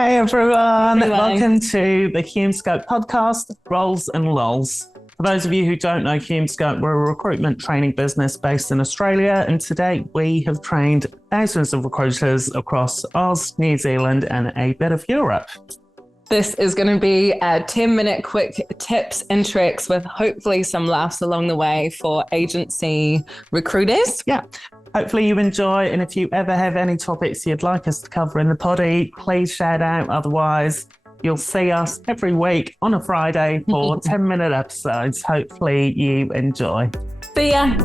Hey everyone, welcome to the Hume Scope podcast, Roles and Lols. For those of you who don't know Hume Scope, we're a recruitment training business based in Australia, and to date we have trained thousands of recruiters across Oz, New Zealand and a bit of Europe. This is going to be a 10-minute quick tips and tricks with hopefully some laughs along the way for agency recruiters. Yeah. Hopefully you enjoy, and if you ever have any topics you'd like us to cover in the poddy, please shout out. Otherwise, you'll see us every week on a Friday for 10-minute episodes. Hopefully you enjoy. See ya.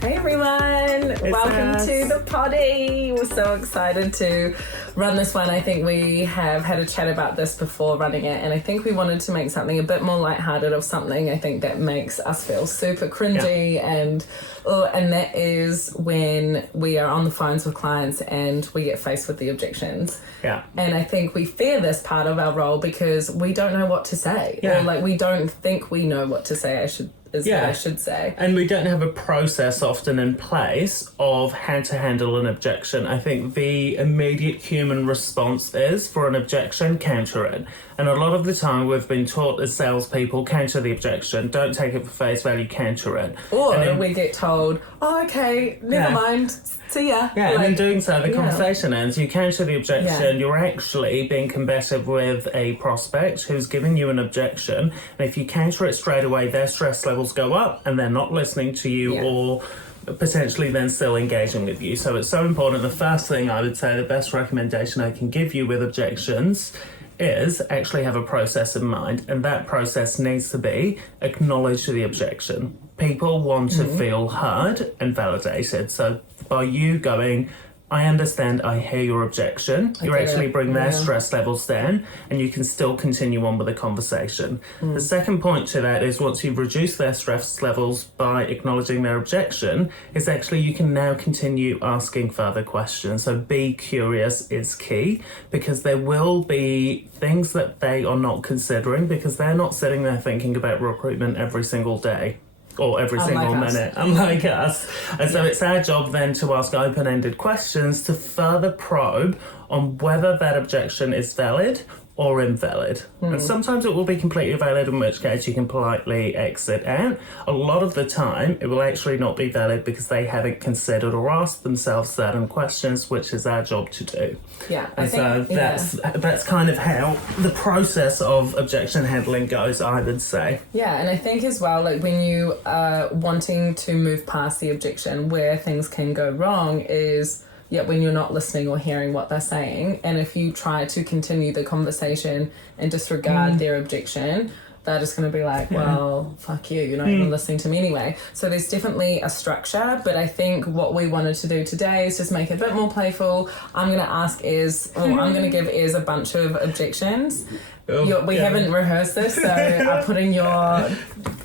Hey everyone, welcome to the poddy. We're so excited to run this one. I think we have had a chat about this before running it, and I think we wanted to make something a bit more lighthearted of something I think that makes us feel super cringy and that is when we are on the phones with clients and we get faced with the objections. Yeah. And I think we fear this part of our role because we don't know what to say. Yeah. Or like we don't think we know what to say, what I should say. And we don't have a process often in place of how to handle an objection. I think the immediate human response is, for an objection, counter it. And a lot of the time we've been taught as salespeople, counter the objection, don't take it for face value, counter it. Or we get told, oh, okay, never mind, see ya. Yeah, and in doing so, the conversation ends. You counter the objection, you're actually being combative with a prospect who's giving you an objection, and if you counter it straight away, their stress levels go up and they're not listening to you or potentially then still engaging with you. So it's so important. The first thing I would say, the best recommendation I can give you with objections is actually have a process in mind, and that process needs to be acknowledge the objection. People want to feel heard and validated. So by you going, I understand, I hear your objection, you actually bring their stress levels down and you can still continue on with the conversation. The second point to that is once you've reduced their stress levels by acknowledging their objection, is actually you can now continue asking further questions. So be curious is key, because there will be things that they are not considering because they're not sitting there thinking about recruitment every single day. Or every single minute, unlike us. And so it's our job then to ask open-ended questions to further probe on whether that objection is valid or invalid. And sometimes it will be completely valid, in which case you can politely exit out. A lot of the time, it will actually not be valid because they haven't considered or asked themselves certain questions, which is our job to do. Yeah, And that's kind of how the process of objection handling goes, I would say. Yeah, and I think as well, like when you are wanting to move past the objection, where things can go wrong is when you're not listening or hearing what they're saying, and if you try to continue the conversation and disregard their objection, they're just going to be like, well, fuck you, you're not even listening to me anyway. So there's definitely a structure, but I think what we wanted to do today is just make it a bit more playful. I'm going to give Ez a bunch of objections. We haven't rehearsed this, so I'm putting your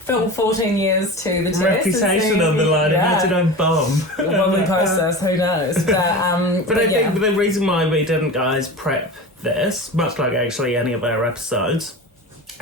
14 years to the test. Reputation on the line. Imagine I'm bomb. When we post this, who knows? But I think the reason why we didn't, guys, prep this, much like actually any of our episodes,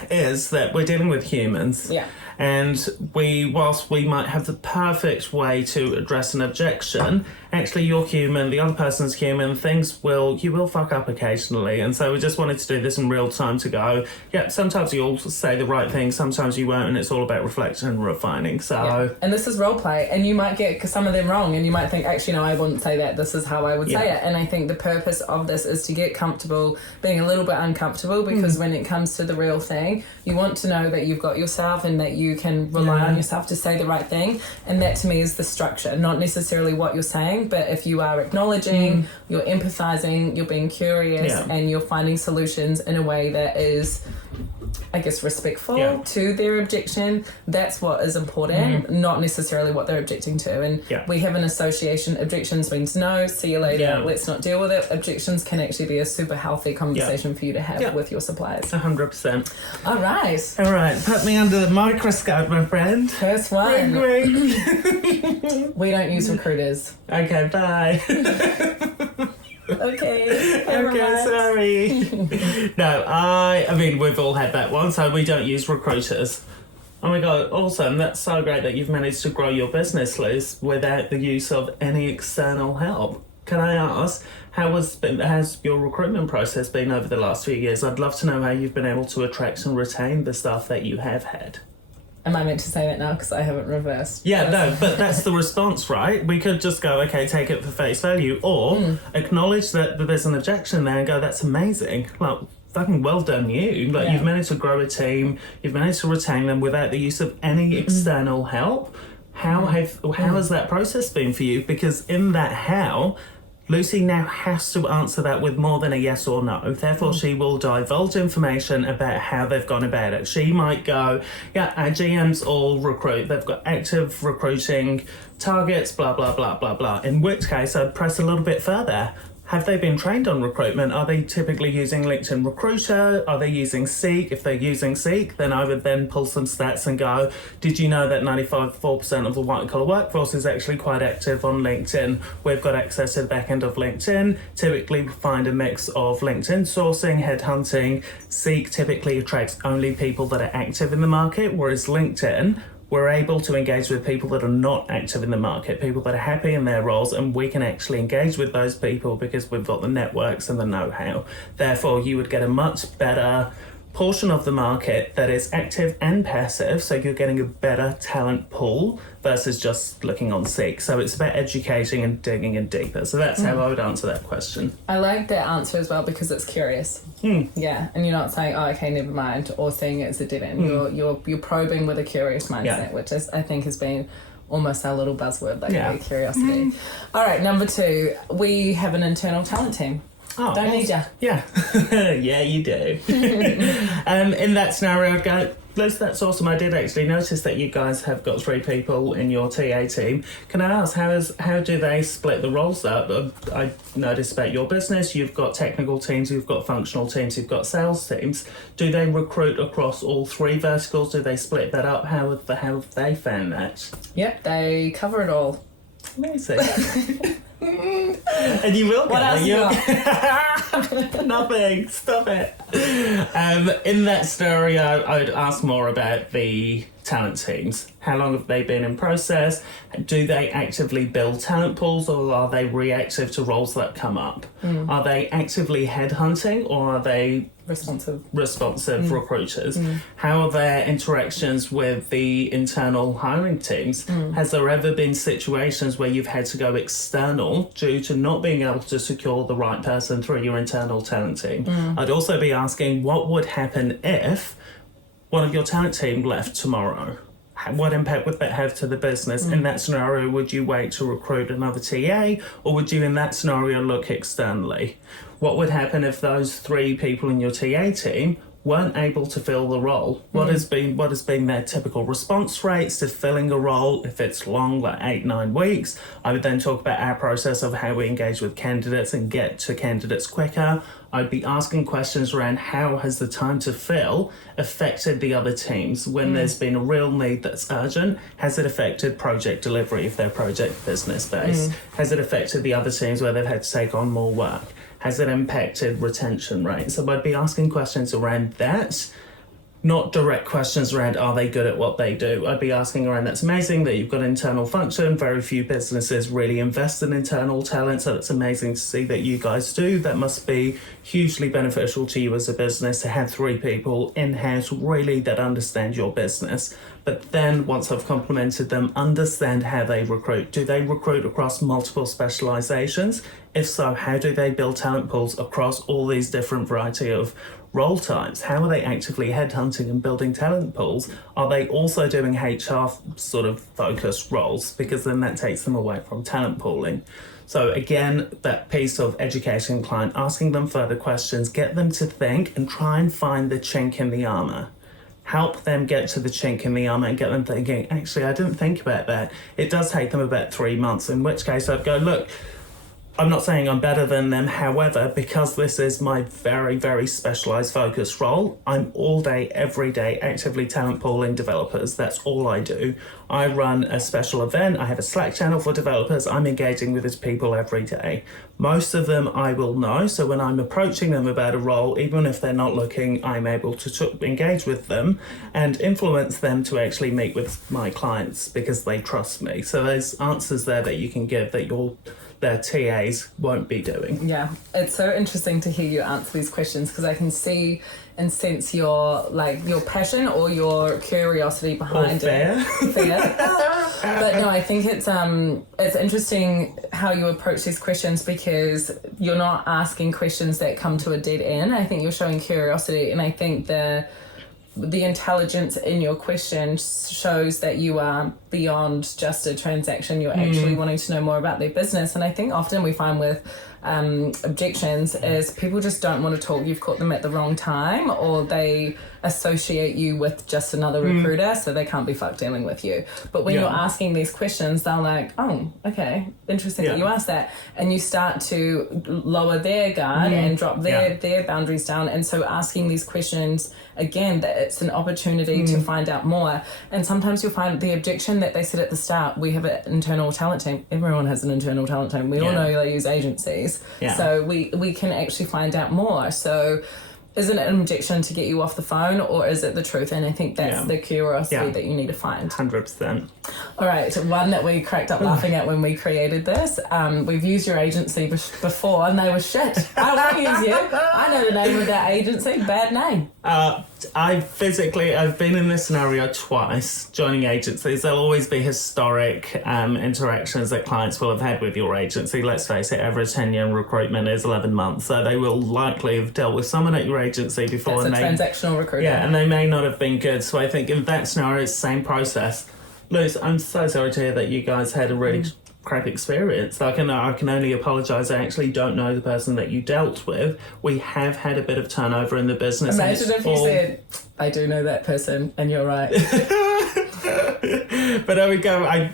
is that we're dealing with humans. Yeah. And whilst we might have the perfect way to address an objection, actually you're human, the other person's human, you will fuck up occasionally. And so we just wanted to do this in real time to go, sometimes you'll say the right thing, sometimes you won't, and it's all about reflection and refining. So And this is role play, and you might get some of them wrong, and you might think, actually, no, I wouldn't say that, this is how I would say it. And I think the purpose of this is to get comfortable being a little bit uncomfortable, because when it comes to the real thing, you want to know that you've got yourself and that you can rely on yourself to say the right thing. And that to me is the structure, not necessarily what you're saying, but if you are acknowledging, you're empathizing, you're being curious, and you're finding solutions in a way that is, I guess, respectful to their objection, that's what is important, not necessarily what they're objecting to. And we have an association. Objections means no, see you later, let's not deal with it. Objections can actually be a super healthy conversation for you to have with your suppliers. 100%. All right, put me under the microscope, my friend. First one. Ring. We don't use recruiters. Okay, bye. Okay, sorry. No, I mean, we've all had that one, so we don't use recruiters. Oh my God, awesome. That's so great that you've managed to grow your business, Liz, without the use of any external help. Can I ask, has your recruitment process been over the last few years? I'd love to know how you've been able to attract and retain the staff that you have had. Am I meant to say that now because I haven't reversed? Yeah, no, but that's the response, right? We could just go, okay, take it for face value, or acknowledge that there's an objection there and go, that's amazing. Like, fucking well done you. Like, you've managed to grow a team, you've managed to retain them without the use of any external help. How has that process been for you? Because in that how, Lucy now has to answer that with more than a yes or no. Therefore, she will divulge information about how they've gone about it. She might go, yeah, our GMs all recruit. They've got active recruiting targets, blah, blah, blah, blah, blah. In which case, I'd press a little bit further. Have they been trained on recruitment? Are they typically using LinkedIn Recruiter? Are they using Seek? If they're using Seek, then I would then pull some stats and go, did you know that 95% of the white collar workforce is actually quite active on LinkedIn? We've got access to the back end of LinkedIn. Typically we find a mix of LinkedIn sourcing, headhunting. Seek typically attracts only people that are active in the market, whereas LinkedIn, we're able to engage with people that are not active in the market, people that are happy in their roles, and we can actually engage with those people because we've got the networks and the know-how. Therefore, you would get a much better portion of the market that is active and passive, so you're getting a better talent pool versus just looking on Seek. So it's about educating and digging in deeper. So that's how I would answer that question. I like that answer as well because it's curious. Yeah, and you're not saying, oh, okay, never mind, or seeing it as a dead end. You're probing with a curious mindset, which is, I think has been almost our little buzzword, like curiosity. All right, number 2, we have an internal talent team. Oh, don't need ya. Yeah. Yeah, you do. In that scenario, I'd go, Liz, that's awesome. I did actually notice that you guys have got 3 people in your TA team. Can I ask, how do they split the roles up? I noticed about your business, you've got technical teams, you've got functional teams, you've got sales teams. Do they recruit across all 3 verticals? Do they split that up? How have they found that? Yep, they cover it all. Amazing. And you will. What else you got? Nothing. Stop it. In that scenario, I would ask more about the talent teams. How long have they been in process? Do they actively build talent pools, or are they reactive to roles that come up? Are they actively headhunting, or are they responsive recruiters? How are their interactions with the internal hiring teams? Has there ever been situations where you've had to go external due to not being able to secure the right person through your internal talent team? I'd also be asking, what would happen if one of your talent team left tomorrow? What impact would that have to the business? In that scenario, would you wait to recruit another TA, or would you in that scenario look externally? What would happen if those 3 people in your TA team weren't able to fill the role? What has been their typical response rates to filling a role? If it's long, like 8-9 weeks, I would then talk about our process of how we engage with candidates and get to candidates quicker. I'd be asking questions around how has the time to fill affected the other teams when there's been a real need that's urgent. Has it affected project delivery if they're project business based? Has it affected the other teams where they've had to take on more work? Has it impacted retention rates? So I'd be asking questions around that, not direct questions around are they good at what they do. I'd be asking around, that's amazing that you've got internal function. Very few businesses really invest in internal talent, so it's amazing to see that you guys do. That must be hugely beneficial to you as a business to have 3 people in-house really that understand your business. But then once I've complimented them, understand how they recruit. Do they recruit across multiple specializations? If so, how do they build talent pools across all these different variety of role types? How are they actively headhunting and building talent pools? Are they also doing HR sort of focused roles? Because then that takes them away from talent pooling. So again, that piece of educating client, asking them further questions, get them to think and try and find the chink in the armour. Help them get to the chink in the armour and get them thinking, actually, I didn't think about that. It does take them about 3 months, in which case I'd go, look, I'm not saying I'm better than them. However, because this is my very, very specialised focus role, I'm all day, every day, actively talent pooling developers. That's all I do. I run a special event. I have a Slack channel for developers. I'm engaging with these people every day. Most of them I will know. So when I'm approaching them about a role, even if they're not looking, I'm able to engage with them and influence them to actually meet with my clients because they trust me. So there's answers there that you can give that their TAs won't be doing. Yeah, it's so interesting to hear you answer these questions because I can see and sense your passion or your curiosity behind Fear. But no, I think it's interesting how you approach these questions because you're not asking questions that come to a dead end. I think you're showing curiosity, and I think the intelligence in your question shows that you are beyond just a transaction. You're actually wanting to know more about their business. And I think often we find with objections is people just don't want to talk. You've caught them at the wrong time, or they associate you with just another recruiter, so they can't be fucked dealing with you. But when you're asking these questions, they're like, oh, okay, interesting that you asked that. And you start to lower their guard and drop their boundaries down. And so asking these questions, again, that it's an opportunity to find out more. And sometimes you'll find the objection that they said at the start, we have an internal talent team. Everyone has an internal talent team. We all know they use agencies. Yeah. So we can actually find out more. So isn't it an objection to get you off the phone, or is it the truth? And I think that's the curiosity that you need to find. 100%. All right, one that we cracked up laughing at when we created this. We've used your agency before and they were shit. I won't use you. I know the name of that agency. Bad name. I've been in this scenario twice, joining agencies. There'll always be historic interactions that clients will have had with your agency. Let's face it, average tenure in recruitment is 11 months. So they will likely have dealt with someone at your agency before. That's a transactional recruiter. Yeah, and they may not have been good. So I think in that scenario, it's the same process. Luz, I'm so sorry to hear that you guys had a really crap experience. I can only apologise. I actually don't know the person that you dealt with. We have had a bit of turnover in the business. Imagine if you said, I do know that person, and you're right. But there we go.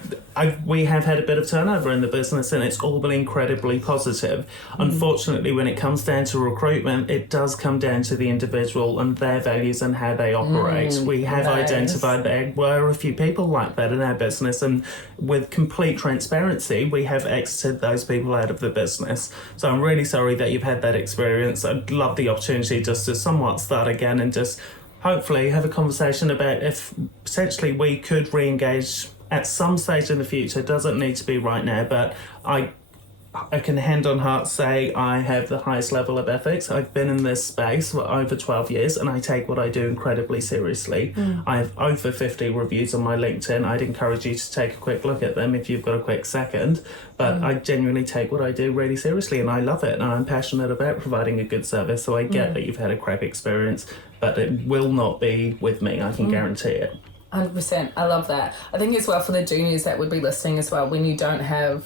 We have had a bit of turnover in the business, and it's all been incredibly positive. Unfortunately, when it comes down to recruitment, it does come down to the individual and their values and how they operate. We have identified there were a few people like that in our business, and with complete transparency, we have exited those people out of the business. So I'm really sorry that you've had that experience. I'd love the opportunity just to somewhat start again and just hopefully have a conversation about if potentially we could re-engage at some stage in the future. It doesn't need to be right now, but I can hand on heart say I have the highest level of ethics. I've been in this space for over 12 years and I take what I do incredibly seriously. I have over 50 reviews on my LinkedIn. I'd encourage you to take a quick look at them if you've got a quick second. But I genuinely take what I do really seriously and I love it, and I'm passionate about providing a good service. So I get that you've had a crap experience, but it will not be with me. I can guarantee it. 100%. I love that. I think as well for the juniors that would be listening as well, when you don't have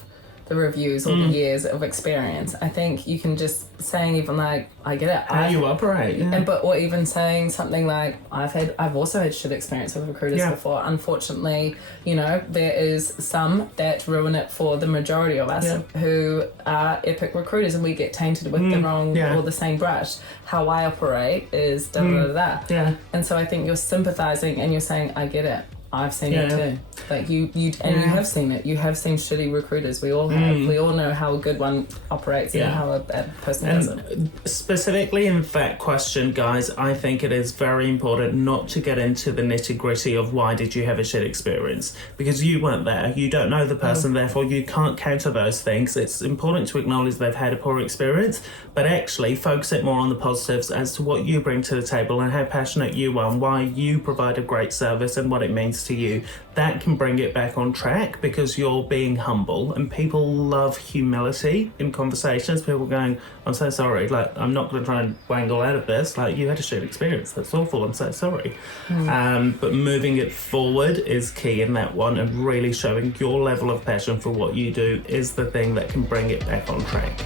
the reviews or the years of experience, I think you can just saying even like, I get it. How you operate. Yeah. Or even saying something like, I've also had shit experience with recruiters before. Unfortunately, there is some that ruin it for the majority of us who are epic recruiters, and we get tainted with the wrong or the same brush. How I operate is da da da da. Yeah. And so I think you're sympathizing and you're saying, I get it. I've seen it too. Like you have seen it. You have seen shitty recruiters. We all have. We all know how a good one operates and how a bad person doesn't. Specifically in that question, guys, I think it is very important not to get into the nitty-gritty of why did you have a shit experience, because you weren't there. You don't know the person, therefore you can't counter those things. It's important to acknowledge they've had a poor experience, but actually focus it more on the positives as to what you bring to the table and how passionate you are and why you provide a great service and what it means to you. That can bring it back on track because you're being humble, and people love humility in conversations. People going, I'm so sorry, like I'm not going to try and wangle out of this, like you had a shit experience, that's awful, I'm so sorry. But moving it forward is key in that one, and really showing your level of passion for what you do is the thing that can bring it back on track.